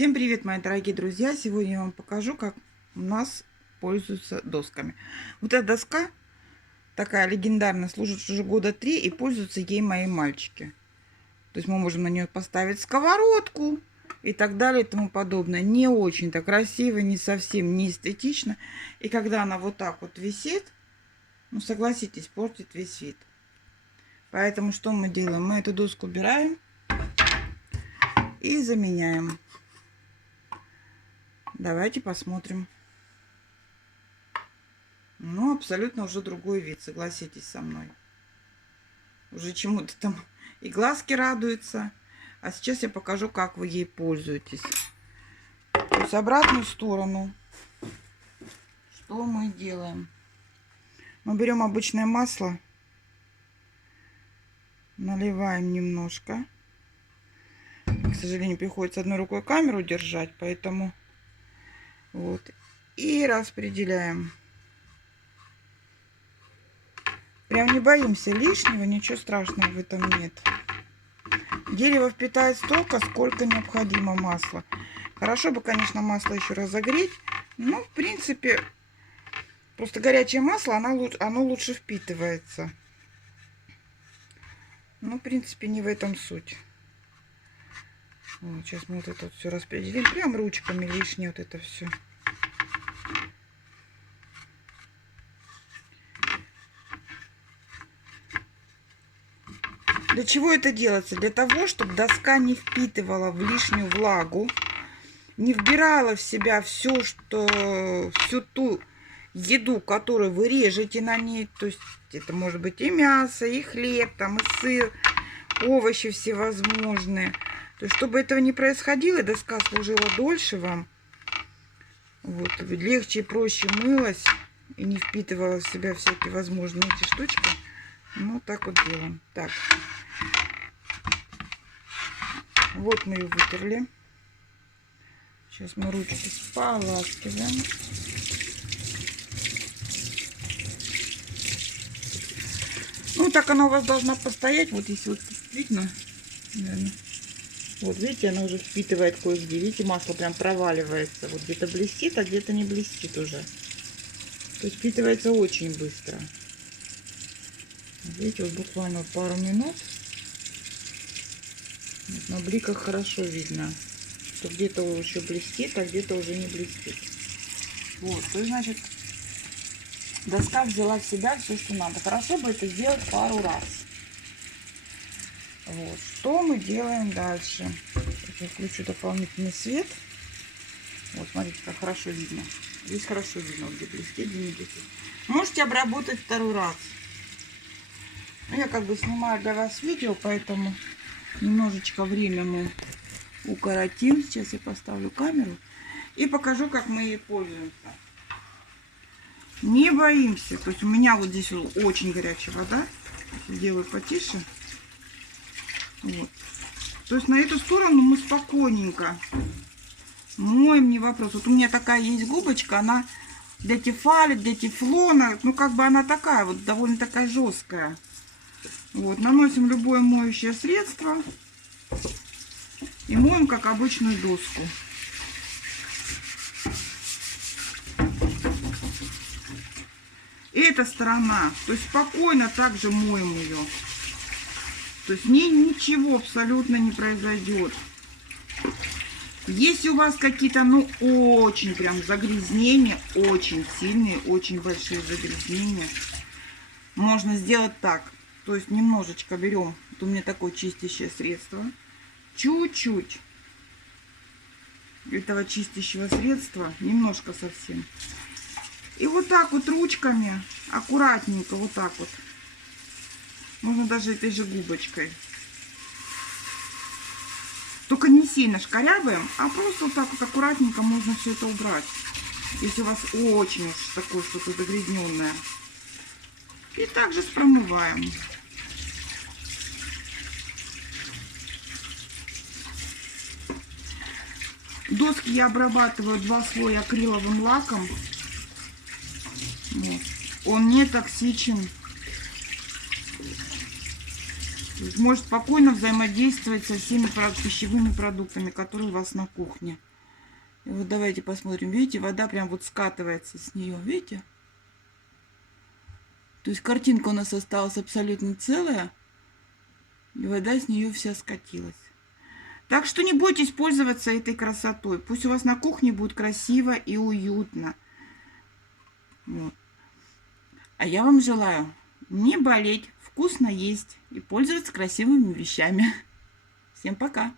Всем привет, мои дорогие друзья! Сегодня я вам покажу, как у нас пользуются досками. Вот эта доска такая легендарная, служит уже года 3, и пользуются ей мои мальчики. То есть мы можем на нее поставить сковородку и так далее и тому подобное. Не очень-то красиво, не совсем не эстетично. И когда она вот так вот висит, ну согласитесь, портит весь вид. Поэтому что мы делаем? Мы эту доску убираем и заменяем. Давайте посмотрим. Ну, абсолютно уже другой вид, согласитесь со мной. Уже чему-то там и глазки радуются. А сейчас я покажу, как вы ей пользуетесь. То есть обратную сторону. Что мы делаем? Мы берем обычное масло. Наливаем немножко. К сожалению, приходится одной рукой камеру держать, поэтому... Вот. И распределяем. Прям не боимся лишнего, ничего страшного в этом нет. Дерево впитает столько, сколько необходимо масла. Хорошо бы, конечно, масло еще разогреть. Но, в принципе, просто горячее масло, оно лучше впитывается. Ну, в принципе, не в этом суть. Вот, сейчас мы вот это вот все распределим. Прям ручками лишнее вот это все. Для чего это делается? Для того, чтобы доска не впитывала в лишнюю влагу, не вбирала в себя всю ту еду, которую вы режете на ней. То есть это может быть и мясо, и хлеб, там, и сыр, овощи всевозможные. То есть, чтобы этого не происходило, доска служила дольше вам. Вот, легче и проще мылась и не впитывала в себя всякие возможные эти штучки. Ну, так вот делаем. Так. Вот мы ее вытерли. Сейчас мы ручки споласкиваем. Ну, так она у вас должна постоять. Вот если вот видно, наверное. Вот, видите, она уже впитывает кое-где. Видите, масло прям проваливается. Вот где-то блестит, а где-то не блестит уже. То есть впитывается очень быстро. Видите, вот буквально пару минут. Вот на бликах хорошо видно, что где-то еще блестит, а где-то уже не блестит. Вот, то есть, значит, доска взяла в себя все, что надо. Хорошо бы это сделать пару раз. Вот, что мы делаем дальше? Я включу дополнительный свет. Вот, смотрите, как хорошо видно. Здесь хорошо видно, где блестит, где не блестит. Можете обработать второй раз. Я как бы снимаю для вас видео, поэтому немножечко время мы укоротим. Сейчас я поставлю камеру и покажу, как мы ей пользуемся. Не боимся. То есть у меня вот здесь очень горячая вода. Сделаю потише. Вот. То есть на эту сторону мы спокойненько моем, не вопрос. Вот у меня такая есть губочка, она для тефали, для тефлона. Ну как бы она такая вот, довольно такая жесткая. Вот, наносим любое моющее средство и моем как обычную доску. Эта сторона, то есть спокойно также моем ее. То есть ничего абсолютно не произойдет. Если у вас какие-то, ну, очень прям загрязнения, очень сильные, очень большие загрязнения, можно сделать так. То есть немножечко берем, вот у меня такое чистящее средство, чуть-чуть этого чистящего средства, немножко совсем. И вот так вот ручками, аккуратненько, вот так вот. Можно даже этой же губочкой. Только не сильно шкарябаем, а просто вот так вот аккуратненько можно все это убрать. Если у вас очень уж такое что-то загрязненное. И также промываем. Доски я обрабатываю 2 слоя акриловым лаком. Вот. Он не токсичен. Может спокойно взаимодействовать со всеми пищевыми продуктами, которые у вас на кухне. И вот давайте посмотрим. Видите, вода прям вот скатывается с нее. Видите? То есть картинка у нас осталась абсолютно целая. И вода с нее вся скатилась. Так что не бойтесь пользоваться этой красотой. Пусть у вас на кухне будет красиво и уютно. Вот. А я вам желаю не болеть, вкусно есть и пользоваться красивыми вещами. Всем пока!